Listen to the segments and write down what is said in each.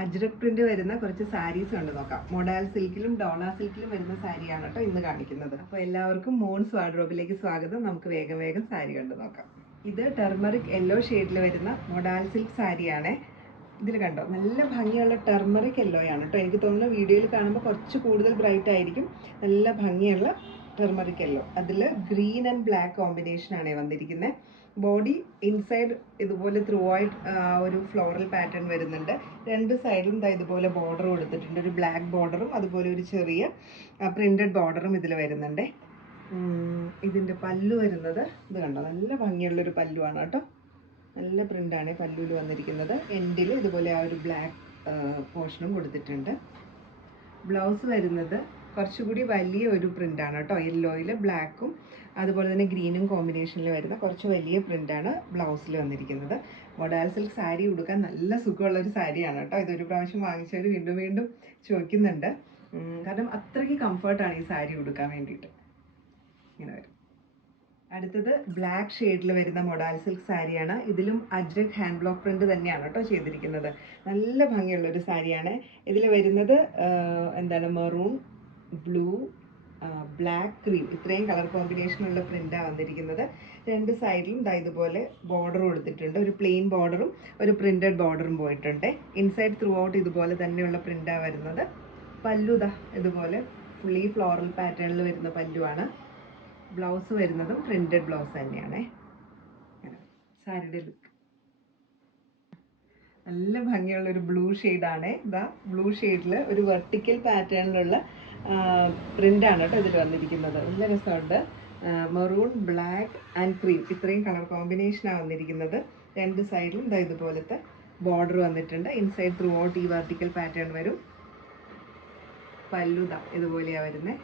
Ajrak print വരുന്ന കുറച്ച് സാരീസ് കണ്ടു നോക്കാം. മൊഡാൽ സിൽക്കിലും ഡോള സിൽക്കിലും വരുന്ന സാരിയാണ് കേട്ടോ ഇന്ന് കാണിക്കുന്നത്. അപ്പോൾ എല്ലാവർക്കും മോൺസ് വാർഡ്രോബിലേക്ക് സ്വാഗതം. നമുക്ക് വേഗം വേഗം സാരി കണ്ടു നോക്കാം. ഇത് ടെർമറിക് യെല്ലോ ഷെയ്ഡിൽ വരുന്ന മൊഡാൽ സിൽക്ക് സാരിയാണ്. ഇതിൽ കണ്ടോ, നല്ല ഭംഗിയുള്ള ടെർമറിക് യെല്ലോ ആണ് കേട്ടോ. എനിക്ക് തോന്നുന്നു വീഡിയോയിൽ കാണുമ്പോൾ കുറച്ച് കൂടുതൽ ബ്രൈറ്റ് ആയിരിക്കും. നല്ല ഭംഗിയുള്ള ടെർമറിക് യെല്ലോ, അതിൽ ഗ്രീൻ ആൻഡ് ബ്ലാക്ക് കോമ്പിനേഷനാണ് വന്നിരിക്കുന്നത്. ബോഡി ഇൻസൈഡ് ഇതുപോലെ ത്രൂ ആയിട്ട് ഒരു ഫ്ലോറൽ പാറ്റേൺ വരുന്നുണ്ട്. രണ്ട് സൈഡിലും ഇതുപോലെ ബോർഡർ കൊടുത്തിട്ടുണ്ട്. ഒരു ബ്ലാക്ക് ബോർഡറും അതുപോലെ ഒരു ചെറിയ പ്രിന്റഡ് ബോർഡറും ഇതിൽ വരുന്നുണ്ട്. ഇതിൻ്റെ പല്ലു വരുന്നത് ഇത് കണ്ടോ, നല്ല ഭംഗിയുള്ളൊരു പല്ലുവാണ് കേട്ടോ. നല്ല പ്രിൻ്റാണ് പല്ലുവിൽ വന്നിരിക്കുന്നത്. എൻഡിൽ ഇതുപോലെ ആ ഒരു ബ്ലാക്ക് പോർഷനും കൊടുത്തിട്ടുണ്ട്. ബ്ലൗസ് വരുന്നത് കുറച്ചുകൂടി വലിയ ഒരു പ്രിൻ്റാണ് കേട്ടോ. യെല്ലോയിൽ ബ്ലാക്കും അതുപോലെ തന്നെ ഗ്രീനും കോമ്പിനേഷനിൽ വരുന്ന കുറച്ച് വലിയ പ്രിൻ്റാണ് ബ്ലൗസിൽ വന്നിരിക്കുന്നത്. മൊഡാൽ സിൽക്ക് സാരി ഉടുക്കാൻ നല്ല സുഖമുള്ളൊരു സാരിയാണ് കേട്ടോ. ഇതൊരു പ്രാവശ്യം വാങ്ങിച്ചവർ വീണ്ടും വീണ്ടും ചോദിക്കുന്നുണ്ട്. കാരണം അത്രയ്ക്ക് കംഫർട്ടാണ് ഈ സാരി ഉടുക്കാൻ വേണ്ടിയിട്ട്. ഇങ്ങനെ വരും. അടുത്തത് ബ്ലാക്ക് ഷെയ്ഡിൽ വരുന്ന മൊഡാൽ സിൽക്ക് സാരിയാണ്. ഇതിലും അജ്രക് ഹാൻഡ് ബ്ലോക്ക് പ്രിന്റ് തന്നെയാണ് കേട്ടോ ചെയ്തിരിക്കുന്നത്. നല്ല ഭംഗിയുള്ളൊരു സാരിയാണ്. ഇതിൽ വരുന്നത് മെറൂൺ, ബ്ലൂ, ബ്ലാക്ക്, ക്രീം, ഇത്രയും കളർ കോമ്പിനേഷനുള്ള പ്രിന്റാണ് വന്നിരിക്കുന്നത്. രണ്ട് സൈഡിലും ഇതുപോലെ ബോർഡർ കൊടുത്തിട്ടുണ്ട്. ഒരു പ്ലെയിൻ ബോർഡറും ഒരു പ്രിന്റഡ് ബോർഡറും പോയിട്ടുണ്ട്. ഇൻസൈഡ് ത്രൂ ഔട്ട് ഇതുപോലെ തന്നെയുള്ള പ്രിന്റാണ് വരുന്നത്. പല്ലു ഇതുപോലെ ഫുള്ളി ഫ്ലോറൽ പാറ്റേണിൽ വരുന്ന പല്ലുവാണ്. ബ്ലൗസ് വരുന്നതും പ്രിന്റഡ് ബ്ലൗസ് തന്നെയാണ്. സാരിയുടെ ലുക്ക് നല്ല ഭംഗിയുള്ളൊരു ബ്ലൂ ഷെയ്ഡാണ്. ബ്ലൂ ഷെയ്ഡിൽ ഒരു വെർട്ടിക്കൽ പാറ്റേണിലുള്ള പ്രിൻ്റാണ് കേട്ടോ ഇതിൽ വന്നിരിക്കുന്നത്. നല്ല രസമുണ്ട്. മെറൂൺ, ബ്ലാക്ക് ആൻഡ് ക്രീം, ഇത്രയും കളർ കോമ്പിനേഷനാണ് വന്നിരിക്കുന്നത്. രണ്ട് സൈഡിലും ഇതുപോലത്തെ ബോർഡർ വന്നിട്ടുണ്ട്. ഇൻസൈഡ് ത്രൂ ഔട്ട് ഈ വെർട്ടിക്കൽ പാറ്റേൺ വരും. പല്ലു ഇതുപോലെയാണ് വരുന്നത്.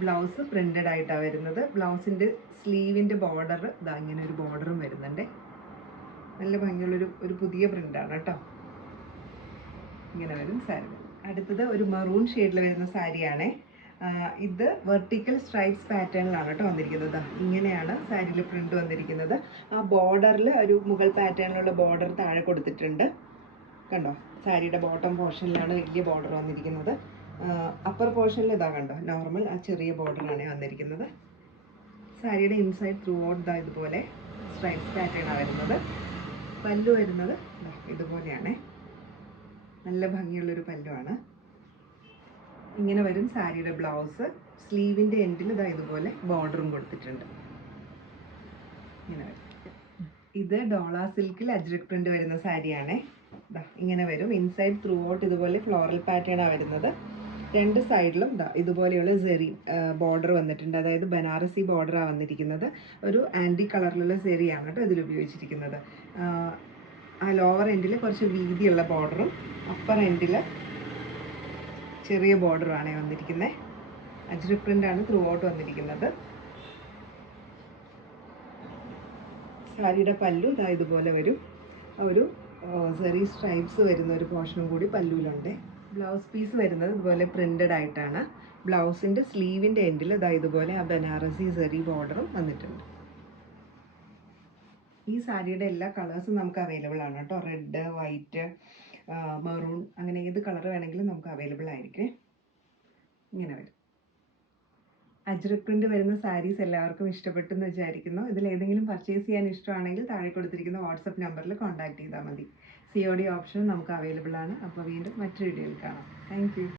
ബ്ലൗസ് പ്രിന്റഡ് ആയിട്ടാണ് വരുന്നത്. ബ്ലൗസിൻ്റെ സ്ലീവിൻ്റെ ബോർഡർ ഇങ്ങനെ ഒരു ബോർഡറും വരുന്നുണ്ട്. നല്ല ഭംഗിയുള്ളൊരു പുതിയ പ്രിൻ്റാണ് കേട്ടോ. ഇങ്ങനെ വരും സാരി. അടുത്തത് ഒരു മറൂൺ ഷെയ്ഡിൽ വരുന്ന സാരിയാണ്. ഇത് വെർട്ടിക്കൽ സ്ട്രൈപ്സ് പാറ്റേണിലാണ് കേട്ടോ വന്നിരിക്കുന്നത്. ഇങ്ങനെയാണ് സാരിയിൽ പ്രിന്റ് വന്നിരിക്കുന്നത്. ആ ബോർഡറിൽ ഒരു മുകൾ പാറ്റേണിലുള്ള ബോർഡർ താഴെ കൊടുത്തിട്ടുണ്ട്. കണ്ടോ, സാരിയുടെ ബോട്ടം പോർഷനിലാണ് വലിയ ബോർഡർ വന്നിരിക്കുന്നത്. അപ്പർ പോർഷനിൽ കണ്ടോ, നോർമൽ ആ ചെറിയ ബോർഡറാണ് വന്നിരിക്കുന്നത്. സാരിയുടെ ഇൻസൈഡ് ത്രൂ ഔട്ട് ഇതുപോലെ സ്ട്രൈപ്സ് പാറ്റേണാണ് വരുന്നത്. പല്ലു വരുന്നത് ഇതുപോലെയാണ്. നല്ല ഭംഗിയുള്ളൊരു പല്ലുവാണ്. ഇങ്ങനെ വരും സാരിയുടെ ബ്ലൗസ്. സ്ലീവിൻ്റെ എൻഡിൽ ഇതുപോലെ ബോർഡറും കൊടുത്തിട്ടുണ്ട്. ഇങ്ങനെ വരും. ഇത് ഡോള സിൽക്കിൽ അജ്രക് പ്രിന്റ് വരുന്ന സാരിയാണ്. ഇങ്ങനെ വരും. ഇൻസൈഡ് ത്രൂ ഔട്ട് ഇതുപോലെ ഫ്ലോറൽ പാറ്റേണാണ് വരുന്നത്. രണ്ട് സൈഡിലും ഇതുപോലെയുള്ള സെറി ബോർഡർ വന്നിട്ടുണ്ട്. അതായത് ബനാറസി ബോർഡറാണ് വന്നിരിക്കുന്നത്. ഒരു ആൻറ്റി കളറിലുള്ള സെറിയാണ് കേട്ടോ ഇതിൽ ഉപയോഗിച്ചിരിക്കുന്നത്. ആ ലോവർ എൻഡിൽ കുറച്ച് വീതിയുള്ള ബോർഡറും അപ്പർ എൻഡിൽ ചെറിയ ബോർഡറുമാണ് വന്നിരിക്കുന്നത്. അജ്രക് പ്രിൻ്റാണ് ത്രൂ ഔട്ട് വന്നിരിക്കുന്നത്. സാരിയുടെ പല്ലു ഇതുപോലെ വരും. ഒരു സെറി സ്ട്രൈപ്സ് വരുന്ന ഒരു പോർഷനും കൂടി പല്ലുവിലുണ്ട്. ബ്ലൗസ് പീസ് വരുന്നത് ഇതുപോലെ പ്രിന്റഡ് ആയിട്ടാണ്. ബ്ലൗസിൻ്റെ സ്ലീവിൻ്റെ എൻഡിൽ ഇതുപോലെ ആ ബനാറസി സെറി ബോർഡറും വന്നിട്ടുണ്ട്. ഈ സാരിയുടെ എല്ലാ കളേഴ്സും നമുക്ക് അവൈലബിൾ ആണ് കേട്ടോ. റെഡ്, വൈറ്റ്, മെറൂൺ, അങ്ങനെ ഏത് കളർ വേണമെങ്കിലും നമുക്ക് അവൈലബിൾ ആയിരിക്കും. ഇങ്ങനെ വരും. അജ്രക് പ്രിന്റ് വരുന്ന സാരീസ് എല്ലാവർക്കും ഇഷ്ടപ്പെട്ടെന്ന് വിചാരിക്കുന്നു. ഇതിൽ ഏതെങ്കിലും പർച്ചേസ് ചെയ്യാൻ ഇഷ്ടമാണെങ്കിൽ താഴെ കൊടുത്തിരിക്കുന്ന വാട്സപ്പ് നമ്പറിൽ കോൺടാക്ട് ചെയ്താൽ മതി. COD ഓപ്ഷൻ നമുക്ക് അവൈലബിൾ ആണ്. അപ്പോൾ വീണ്ടും മറ്റൊരു വീഡിയോയിൽ കാണാം. Thank you.